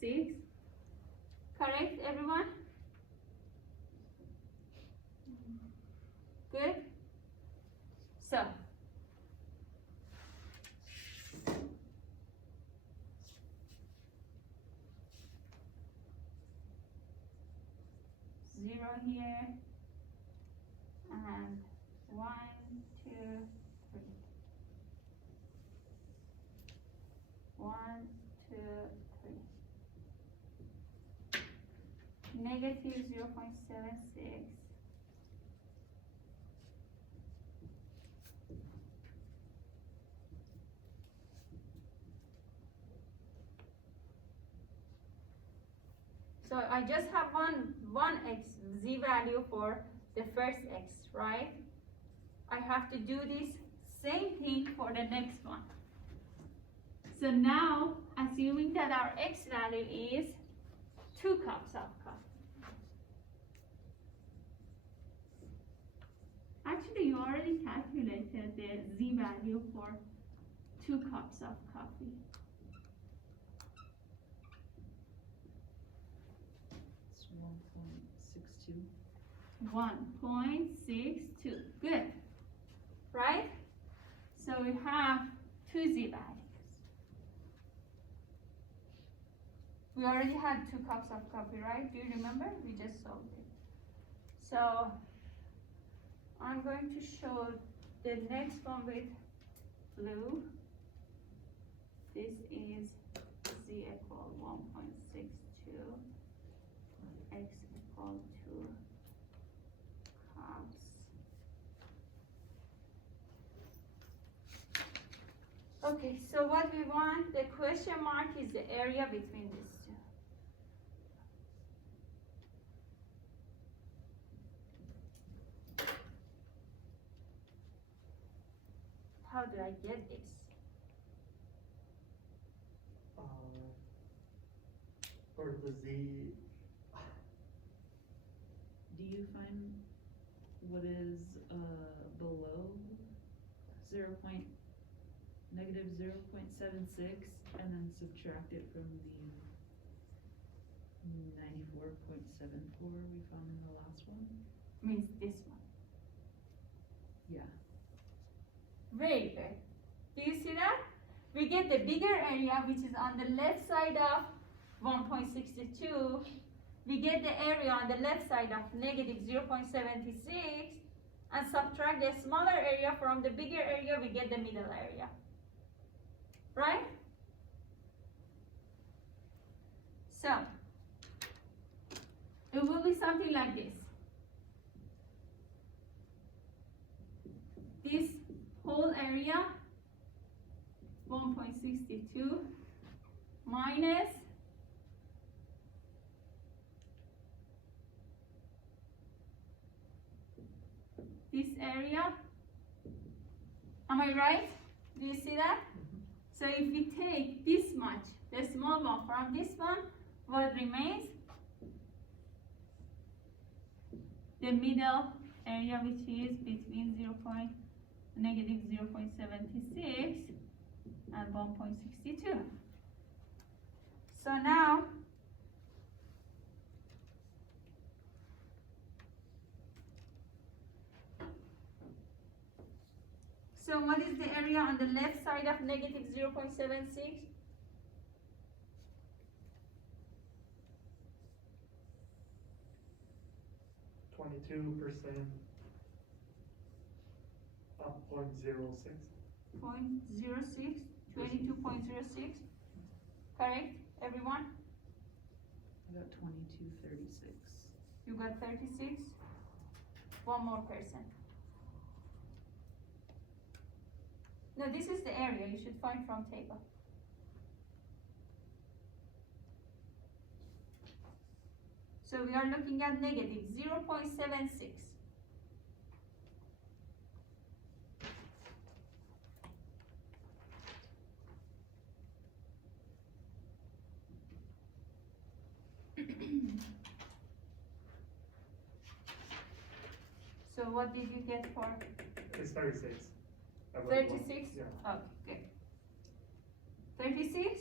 0.76. Correct, everyone? Good? So, zero here, and 1, 2, 3. 1, 2, 3. Negative 0.76. So I just have one x z value for the first x, right? I have to do this same thing for the next one. So now, assuming that our x value is 2 cups of coffee. Actually, you already calculated the z value for 2 cups of coffee. It's 1.62. 1.62. Good. Right? So we have 2 z values. We already had 2 cups of coffee, right? Do you remember? We just solved it. So I'm going to show the next one with blue. This is z equal 1.62, x equal 2 cups. Okay, so what we want, the question mark is the area between these two. How do I get this? For the z, Do you find what is below negative 0.76 and then subtract it from the 94.74 we found in the last one? Means this one. Yeah. Very good. Do you see that? we get the bigger area, which is on the left side of 1.62. We get the area on the left side of negative 0.76, and subtract the smaller area from the bigger area, we get the middle area. Right? So, it will be something like this. This whole area, 1.62 minus this area. Am I right? Do you see that? So if we take this much, the small one from this one, what remains? The middle area, which is between negative 0.76 and 1.62. So now, so what is the area on the left side of negative 0.76? %, up 0.06. 0.06, 22.06, correct, everyone? I got 2236. You got 36? One more person. No, this is the area you should find from table. So we are looking at negative 0.76. So what did you get for It's 36. I wrote one. 36? Yeah. Okay, good. 36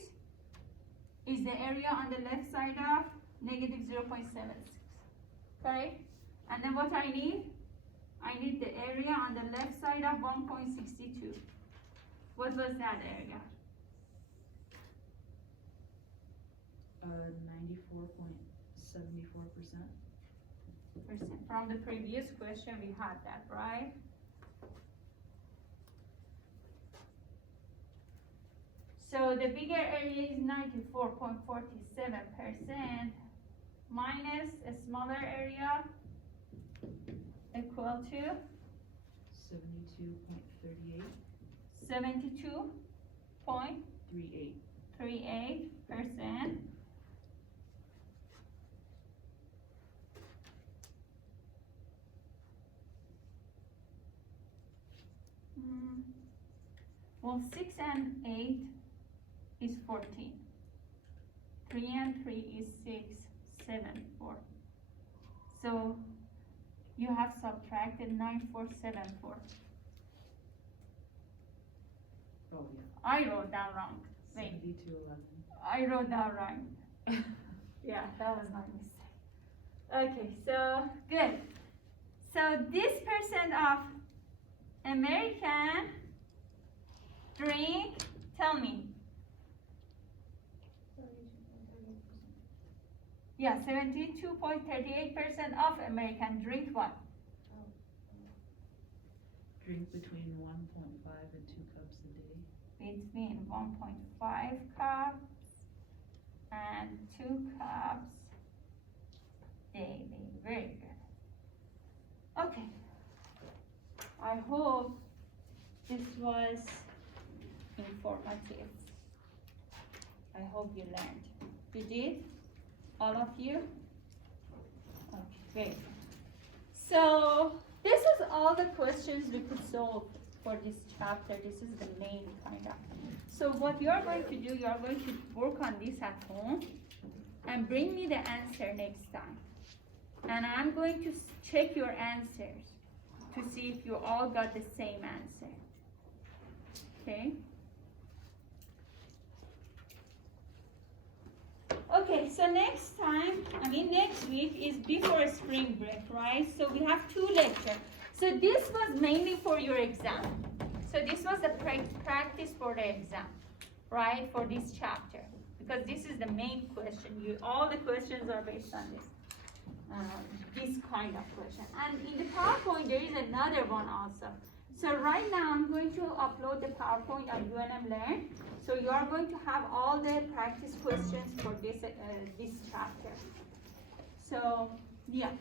is the area on the left side of negative 0.76, correct? And then what I need? I need the area on the left side of 1.62. What was that area? 94.74%. From the previous question we had that, right? So the bigger area is 94.47% minus a smaller area equal to 72.38. 72.38%. Well, 6 and 8 is 14. 3 and 3 is 6, 7, 4. So you have subtracted 9474. Oh, yeah. I wrote that wrong. Wait, 7211. I wrote that wrong. Yeah, that was my mistake. Okay, so good. So this percent of American drink, tell me. Yeah, 72.38% of American drink what? Drink between 1.5 and 2 cups a day. Between 1.5 cups and 2 cups daily. Very good. Okay. I hope this was informative. I hope you learned. You did? All of you? Okay, great. So this is all the questions we could solve for this chapter. This is the main kind of. So what you are going to do, you are going to work on this at home and bring me the answer next time. And I'm going to check your answers to see if you all got the same answer. Okay? Okay, so next week is before spring break, right? So we have 2 lectures. So this was mainly for your exam. So this was the practice for the exam. right, for this chapter. Because this is the main question. All the questions are based on this kind of question. And in the PowerPoint, there is another one also. So right now, I'm going to upload the PowerPoint on UNM Learn. So you are going to have all the practice questions for this chapter. So, yeah.